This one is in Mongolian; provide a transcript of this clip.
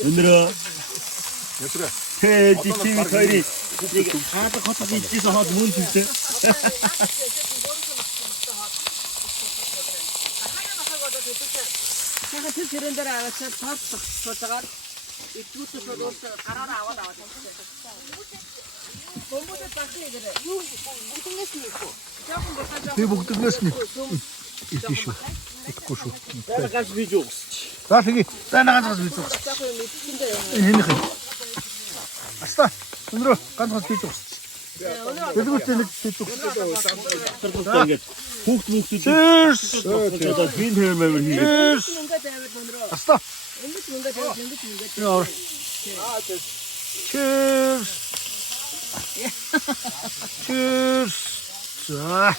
오늘은 태지팀 저희 하나도 커서 있지서 하도 못 줄때. 제가 들은 대로 알아서 더 이쪽도 갈아라 나와. 몸보다 빨리 그래. Ты бог ты гласни. Еще. Откушу. 내가 같이 비죠. Дафиги. Дай на ганц бицүү. Энийх. Аста. Өндрөө ганц бицүү. Дэлгүүртэй нэг бицүү. ингээд хүүхд Cheers. одоо бин хэмээр хийгээд. Cheers. Аста. Яа. Cheers. Cheers. За.